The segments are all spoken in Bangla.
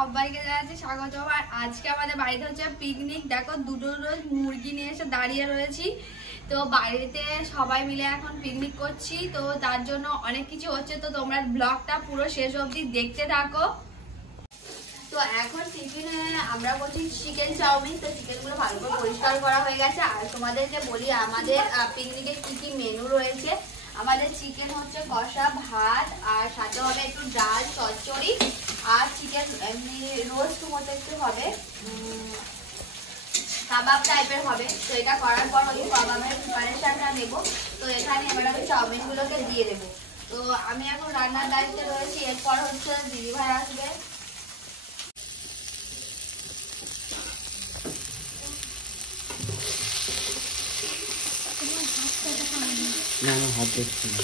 সবাইকে জানাচ্ছি স্বাগত। আর আজকে আমাদের বাড়িতে হচ্ছে পিকনিক। দেখো দুটো মুরগি নিয়ে এসে দাঁড়িয়ে রয়েছি। তো বাড়িতে সবাই মিলে এখন পিকনিক করছি, তো তার জন্য অনেক কিছু হচ্ছে। তো তোমরা ব্লগটা পুরো শেষ অবধি দেখতে থাকো। তো এখন টিফিনে আমরা করছি চিকেন চাউমিন। তো চিকেনগুলো ভালো করে পরিষ্কার করা হয়ে গেছে। আর তোমাদের যে বলি আমাদের পিকনিকে কি কি মেনু রয়েছে। আমাদের চিকেন হচ্ছে কষা, ভাত, আর সাথে হবে একটু ডাল, চচ্চড়ি, আর চিকেন এমনি রোস্ট মতো একটু হবে, কাবাব টাইপের হবে। তো এটা করার পর ওই কাবাবের প্রিপারেশনটা নেবো। তো এখানে এবার আমি চাউমিনগুলোকে দিয়ে দেবো। তো আমি এখন রান্নার দায়িত্বে রয়েছি। এরপর হচ্ছে দিদিভাই আসবে। না না, হাত দেখছি না।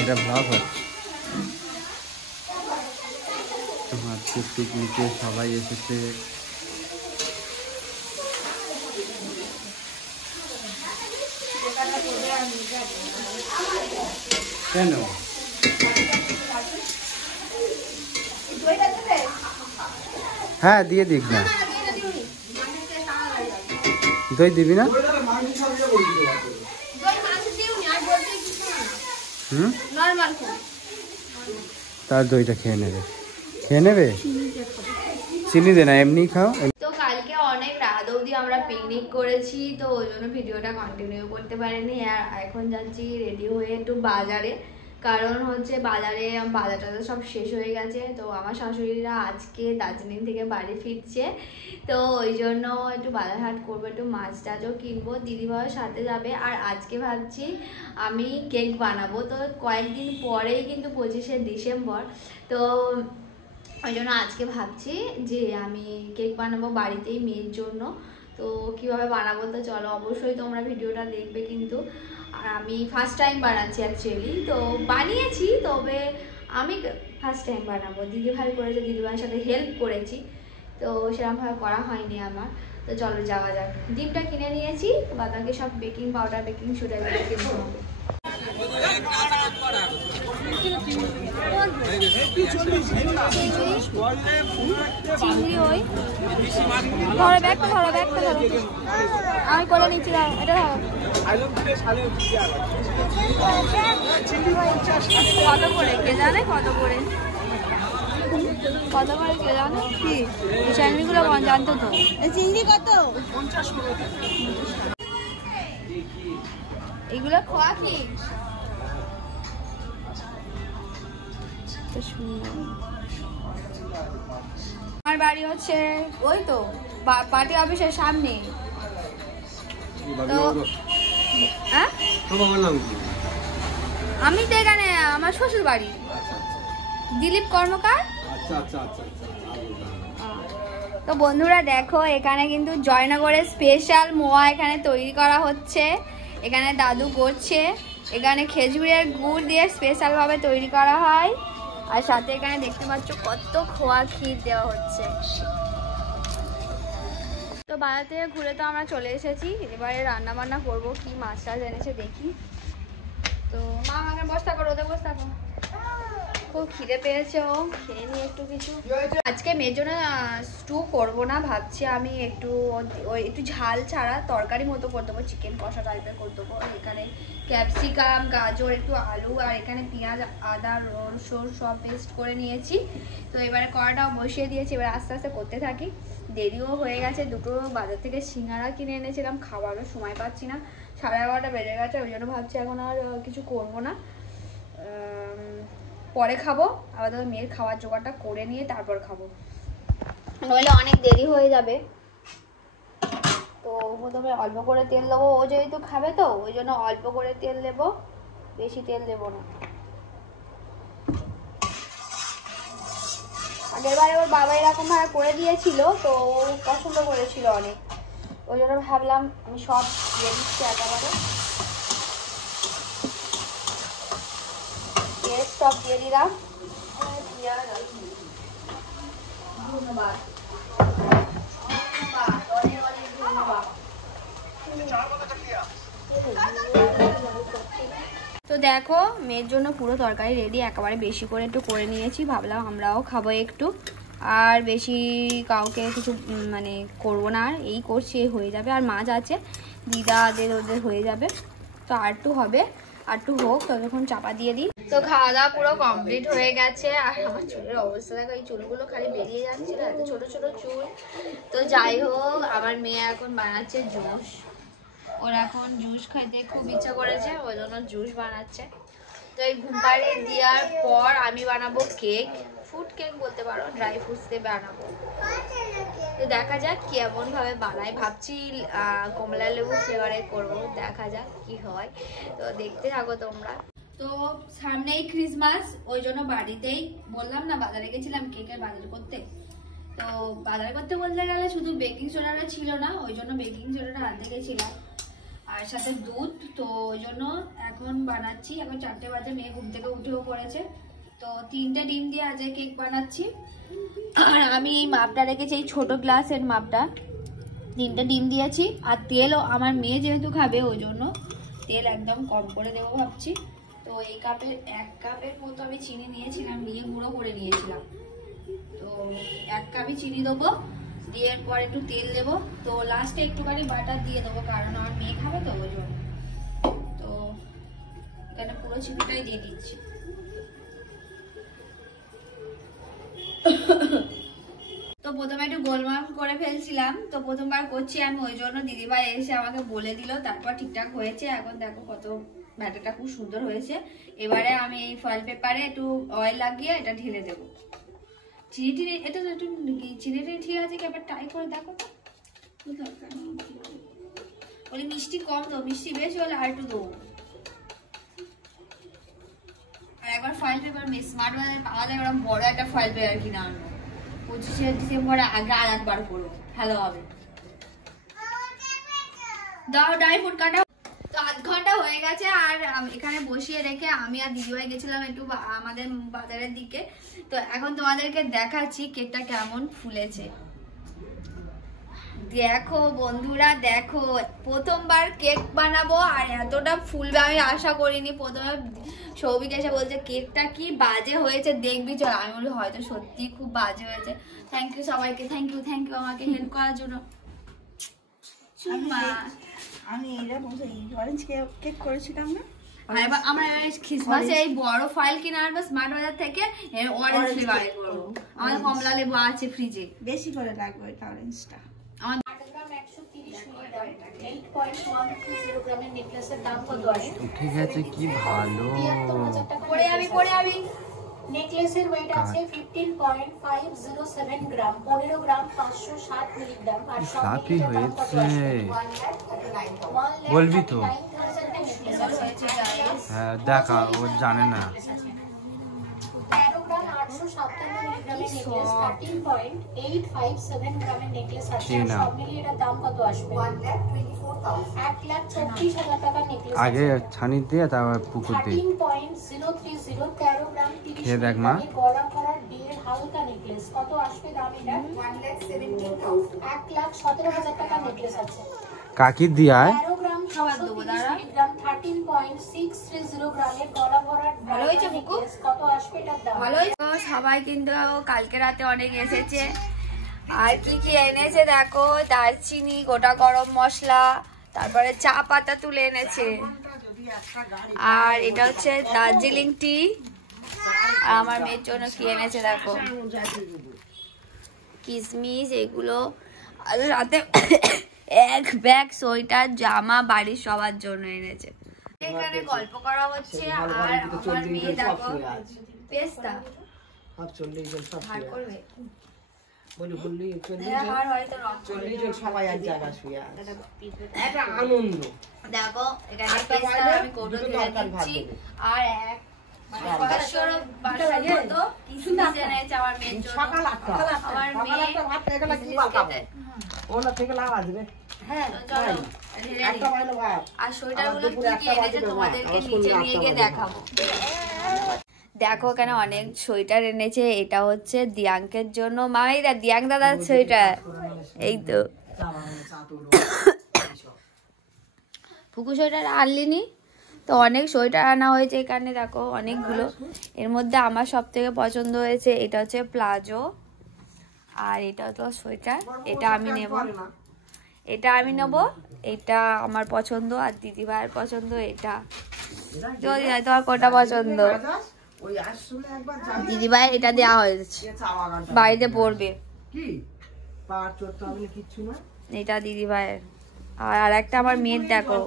এটা ব্লগ হচ্ছে। আজকে পিকনিকে সবাই এসেছে। কেন? হ্যাঁ দিয়ে দিক না। দই দিবি না? তার দইটা খেয়ে নেবে। চিনি দে না, এমনি খাও। তো কালকে অনেক রাত অবধি আমরা পিকনিক করেছি, তো ওই জন্য ভিডিওটা কন্টিনিউ করতে পারিনি। আর এখন যাচ্ছি রেডি হয়ে একটু বাজারে, কারণ হচ্ছে বাজারটা সব শেষ হয়ে গেছে। তো আমার শাশুড়িরা আজকে দার্জিলিং থেকে বাড়ি ফিরছে, তো ওই জন্য একটু বাজার হাট করবো, একটু মাছ টাছও কিনবো। দিদিভাইয়ের সাথে যাবে। আর আজকে ভাবছি আমি কেক বানাবো। তো কয়েকদিন পরেই কিন্তু 25শে ডিসেম্বর, তো ওই জন্য আজকে ভাবছি যে আমি কেক বানাবো বাড়িতেই মেয়ের জন্য। তো কিভাবে বানাবো তো চলো, অবশ্যই তোমরা ভিডিওটা দেখবে কিন্তু। আর আমি ফার্স্ট টাইম বানাচ্ছি অ্যাকচুয়ালি। তো বানিয়েছি, তবে আমি ফার্স্ট টাইম বানাবো। দিদিভাই করেছে, দিদিভাইয়ের সাথে হেল্প করেছি, তো সেরকমভাবে করা হয়নি আমার। তো চলো যাওয়া যাক। ডিমটা কিনে নিয়েছি, বাদাকে সব বেকিং পাউডার, বেকিং সোডা এগুলো কিনবো। চিংড়ি ওই ধরো ব্যাগটা ধরো, আমি করে নিচ্ছি। এটা ধরো। কত করে কে জানে? কত করে কে জানে? কি এই চিংড়িগুলো জানতো তো? চিংড়ি কত? এগুলো খোয়া কি? আমার বাড়ি হচ্ছে ওই তো পার্টি অফিসের সামনে। তো আমি তো এখানে, আমার শ্বশুর বাড়ি দিলীপ কর্মকার। তো বন্ধুরা দেখো, এখানে কিন্তু জয়নগরের স্পেশাল মোয়া এখানে তৈরি করা হচ্ছে। এখানে দাদু করছে। এখানে খেজুরের গুড় দিয়ে স্পেশাল ভাবে তৈরি করা হয়। আর সাথে এখানে দেখতে পাচ্ছ কত খোয়া ক্ষীর দেওয়া হচ্ছে। তো বাজার থেকে ঘুরে তো আমরা চলে এসেছি। এবারে রান্না বান্না করবো। কি মাছ টাছ এনেছে দেখি। তো মা আমাকে বস্তা করো, ওদের বস্তা করো। খুব খিদে পেয়েছে, ও খেয়ে নিয়ে একটু কিছু। আজকে মেয়ের জন্য স্টু করবো না, ভাবছি আমি একটু ঝাল ছাড়া তরকারি মতো করে দেবো, চিকেন কষা টাইপের করে দেবো। এখানে ক্যাপসিকাম, গাজর, একটু আলু, আর এখানে পেঁয়াজ, আদা, রসুন সব পেস্ট করে নিয়েছি। তো এবারে কড়াটাও বসিয়ে দিয়েছি। এবার আস্তে আস্তে করতে থাকি। দেরিও হয়ে গেছে, দুটো বাজার থেকে সিঙ্গারা কিনে এনেছিলাম, খাবারও সময় পাচ্ছি না। 11:30 বেজে গেছে, ওই জন্য ভাবছি এখন আর কিছু করবো না, পরে খাবো। আবার মেয়ের খাওয়ার জোগাড়টা করে নিয়ে তারপর খাবো, নইলে অনেক দেরি হয়ে যাবে। তো প্রথমে অল্প করে তেল দেবো, ও যেহেতু খাবে তো ওই জন্য অল্প করে তেল দেবো, বেশি তেল দেবো না। আগেরবারে ওর বাবা এরকম ভাবে করে দিয়েছিল, তো ও পছন্দ করেছিল অনেক, ওই জন্য ভাবলাম আমি সব দিয়ে দিচ্ছি একেবারে। কেক সব দিয়ে দিলাম। ধন্যবাদ, অনেক অনেক ধন্যবাদ। তো দেখো মেয়ের জন্য পুরো তরকারি রেডি, একেবারে বেশি করে একটু করে নিয়েছি, ভাবলাম আমরাও খাবো একটু, আর বেশি কাউকে কিছু মানে করবো না, আর এই করছি হয়ে যাবে। আর মাছ আছে দিদাদের ওদের হয়ে যাবে, তো আর একটু হবে, আর একটু হোক, ততক্ষণ চাপা দিয়ে দিই। তো খাওয়া দাওয়া পুরো কমপ্লিট হয়ে গেছে। আর আমার চুলের অবস্থা দেখো, এই চুলগুলো খালি বেরিয়ে যাচ্ছে না, এত ছোট ছোট চুল। তো যাই হোক, আমার মেয়ে এখন বানাচ্ছে জুস, ওর এখন জুস খাইতে খুব ইচ্ছা করেছে, ওই জন্য জুস বানাচ্ছে। তো এই ঘুম পাড়িয়ে দেওয়ার পর আমি বানাবো কেক, ফ্রুট কেক বলতে পারো, ড্রাই ফ্রুটস দিয়ে বানাবো। তো দেখা যাক কেমন ভাবে বানাই, ভাবছি কমলা লেবু ফ্লেভারে করবো, দেখা যাক কি হয়। তো দেখতে থাকো তোমরা। তো সামনেই ক্রিসমাস, ওই জন্য বাড়িতেই বললাম না বাজারে গেছিলাম কেকের বাজার করতে। তো বাজার করতে বলতে গেলে শুধু বেকিং সোডাটা ছিল না, ওই জন্য বেকিং সোডাটা আনতে গেছিলাম, আর সাথে দুধ। তো ওই জন্য এখন বানাচ্ছি, এখন 4টে বাজে, মেয়ে ঘুম থেকে উঠেও পড়েছে। তো 3টে ডিম দিয়ে আজকে কেক বানাচ্ছি। আর আমি এই মাপটা রেখেছি, এই ছোট গ্লাসের মাপটা, 3টে ডিম দিয়েছি। আর তেলও আমার মেয়ে যেহেতু খাবে, ওই জন্য তেল একদম কম করে দেবো ভাবছি। তো এই কাপের 1 কাপের মতো আমি চিনি নিয়েছিলাম, নিয়ে গুঁড়ো করে নিয়েছিলাম। তো 1 কাপই চিনি দেবো, দিয়ে পর একটু তেল দেবো। তো লাস্টে একটুখানি বাটার দিয়ে দেবো, কারণ আমার মেয়ে খাবে তো ওই জন্য। তো এখানে পুরো চিনিটাই দিয়ে দিচ্ছি। তো প্রথমে একটু গোলমাল করে ফেলছিলাম, তো প্রথমবার করছি আমি, ওই জন্য দিদিভাই এসে আমাকে বলে দিল, তারপর ঠিকঠাক হয়েছে। এখন দেখো কত ব্যাটারটা খুব সুন্দর হয়েছে। এবারে আমি এই ফয়েল পেপারে একটু অয়েল লাগিয়ে এটা ঢেলে দেবো। চিনি এটা তো একটু চিনিটা ঠিক আছে কি, আবার ট্রাই করে দেখো তো। বলি মিষ্টি কম তো, মিষ্টি বেশি হলে আর একটু দেবো। আর একবার ফয়েল পেপার স্মার্ট বাজারে পাওয়া যায়, ওরকম বড় একটা ফয়েল পেপার কিনে আনবো, 25শে ডিসেম্বরে আগে আর একবার করবো, ভালো হবে। দাও ড্রাই ফ্রুট কাটা। তো আধ ঘন্টা হয়ে গেছে, আর এখানে বসিয়ে রেখে আমি আর দিদিভাই গেছিলাম একটু আমাদের বাজারের দিকে। তো এখন তোমাদেরকে দেখাচ্ছি কেকটা কেমন ফুলেছে। দেখো বন্ধুরা, দেখো প্রথমবার কেক বানাবো আর এতটা ফুলবে আমি আশা করিনি। প্রথমে সৌভিক এসে বলছে কেকটা কি বাজে হয়েছে দেখবি চল, আমি বলি হয়তো সত্যি খুব বাজে হয়েছে। থ্যাংক ইউ সবাইকে, থ্যাংক ইউ আমাকে হেল্প করার জন্য। আমি অরেঞ্জ কেক করেছিলাম না, আমরা ক্রিসমাসে এই বড় ফাইল কিনে আনবো স্মার্ট বাজার থেকে, অরেঞ্জ ফ্লেভারে করবো। আমাদের কমলা লেবু আছে ফ্রিজে, বেশি করে লাগবে এটা অরেঞ্জটা। ঠিক আছে, কি ভালো পরে আমি নেকলেসের ওয়েট আছে 15.507 গ্রাম, 15 গ্রাম 560 মিলিগ্রাম, আর সাথী হয়েছে বলবি তো। হ্যাঁ দেখা, ও জানে না। 13 গ্রাম 857 মিলিগ্রামের নেকলেস, 13.857 গ্রামের নেকলেস আছে। সব মিলিয়ে এটার দাম কত আসবে? 1,24,000 টাকার নেকলেস আগে ছানি দিয়ে তারপর পুকুর দিয়ে 13.030, 13 গ্রাম 30 খেয়ে দেখ মা। গরম করার বিয়ের হালকা নেকলেস, কত আসবে দাম এটা? 1,17,000 টাকার নেকলেস আছে। কাকি দিয়ায় 13 গ্রাম 630 মিলিগ্রাম, 13.630 গ্রামের গলা ভরার ভালো হয়েছে বুকু, কত আসবে এটার দাম? ভালো হয়েছে। সবাই কিন্তু কালকে রাতে অনেক এসেছে, আর কি কি এনেছে দেখো, দারচিনি, গোটা গরম মশলা, তারপরে চা পাতা তুলে এনেছে, আর এটা হচ্ছে দার্জিলিং টি। আর আমার মেয়ের জন্য কি এনেছে দেখো, কিশমিশ, এগুলো। আর রাতে 1 ব্যাগ সোয়েটার, জামা বাড়ির সবার জন্য এনেছে। এখানে গল্প করা হচ্ছে, আর আমার মেয়ে দেখো পেস্তা ভার করবে, সবাই এক জায়গায় শুয়ে দেখো এখানে পেস্তা আমি কৌটো ধরে দিচ্ছি, আর এক মানে 500 মতো কিশমিশ এনেছে আমার মেয়ের জন্য। আমার মেয়ে চলো আর সোয়েটার গুলো কি কি এনেছে তোমাদেরকে নিচে নিয়ে গিয়ে দেখাবো। দেখো কেন অনেক সোয়েটার এনেছে, এটা হচ্ছে দিয়াঙ্কের জন্য। মামাই দা দিয়াঙ্ক দাদার সোয়েটার, এই তো পুকু সোয়েটার আনলিনি তো, অনেক সোয়েটার আনা হয়েছে এখানে দেখো অনেকগুলো। এর মধ্যে আমার সব থেকে পছন্দ হয়েছে এটা হচ্ছে প্লাজো, আর এটা তো সোয়েটার, এটা আমি নেব, এটা আমি নেব, এটা আমার পছন্দ, আর দিদি ভাইয়ের পছন্দ এটা। যদি হয় তোমার কোনটা পছন্দ? দিদি ভাই এটা দেওয়া হয়েছে, বাড়িতে পড়বে এটা দিদি ভাইয়ের। আর একটা আমার মেয়ের দেখো,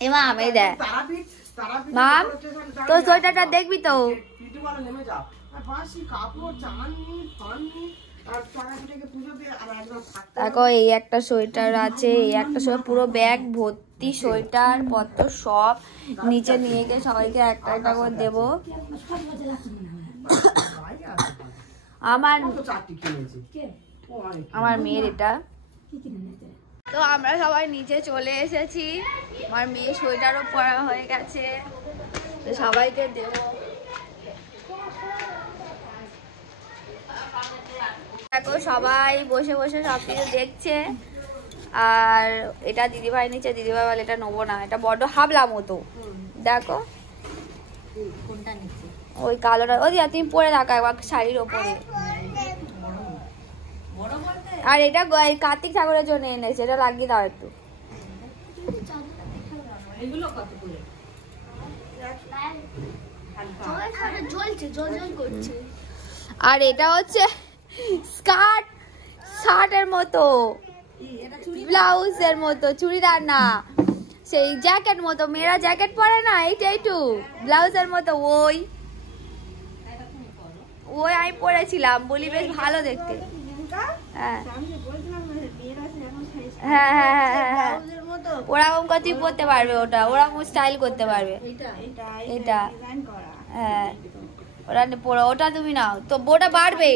এমা আমি দেখ মাম তো সোয়েটারটা দেখবি তো। দেখো এই একটা সোয়েটার আছে, এই একটা সোয়েটার, পুরো ব্যাগ ভর্তি সোয়েটার পত্র সব নিচে নিয়ে গিয়ে সবাইকে একটা একটা করে দেবো। আমার মেয়ের এটা। তো আমরা সবাই নিচে চলে এসেছি, আমার মেয়ে সোয়েটারও পরা হয়ে গেছে, তো সবাইকে দেবো। দেখো সবাই বসে বসে সব কিছু দেখছে, আর এটা দিদিভাই নিচে, দিদিভাই বলে এটা নেবো না, এটা বড্ড হাবলা মতো। দেখো ওই কালোটা, ওই দিয়া তুমি পরে রাখো একবার শাড়ির ওপরে। আর এটা কার্তিক ঠাকুরের জন্য এনেছে, এটা লাগিয়ে দাও একটু। আর এটা হচ্ছে স্কার্ট, শার্টের মতো, ব্লাউজের মতো, চুড়িদার না, সেই জ্যাকেট মতো, মেয়েরা জ্যাকেট পরে না, এইটা একটু ব্লাউজের মতো। ওই ওই আমি পরেছিলাম, বলি বেশ ভালো দেখতে। হ্যাঁ হ্যাঁ হ্যাঁ হ্যাঁ হ্যাঁ, ওরকম কতই পরতে পারবে, ওটা ওরকম স্টাইল করতে পারবে এটা। হ্যাঁ ওটা পড়ো, ওটা তুমি নাও তো, ওটা বাড়বে,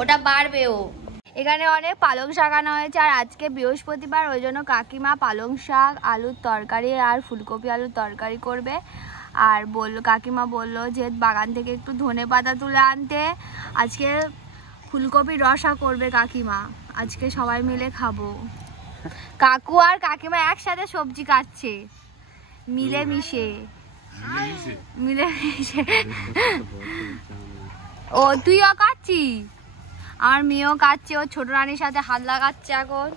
ওটা বাড়বে। ও এখানে অনেক পালং শাক আনা হয়েছে, আর আজকে বৃহস্পতিবার, ওই জন্য কাকিমা পালং শাক, আলুর তরকারি আর ফুলকপি আলুর তরকারি করবে। আর কাকিমা বললো যে বাগান থেকে একটু ধনেপাতা তুলে আনতে, আজকে ফুলকপির রসা করবে কাকিমা, আজকে সবাই মিলে খাবো। কাকু আর কাকিমা একসাথে সবজি কাটছে, মিলেমিশে। ও তুইও কাটছিস? আমার মেয়েও কাটছে, ও ছোট রানীর সাথে হাত লাগাচ্ছে এখন।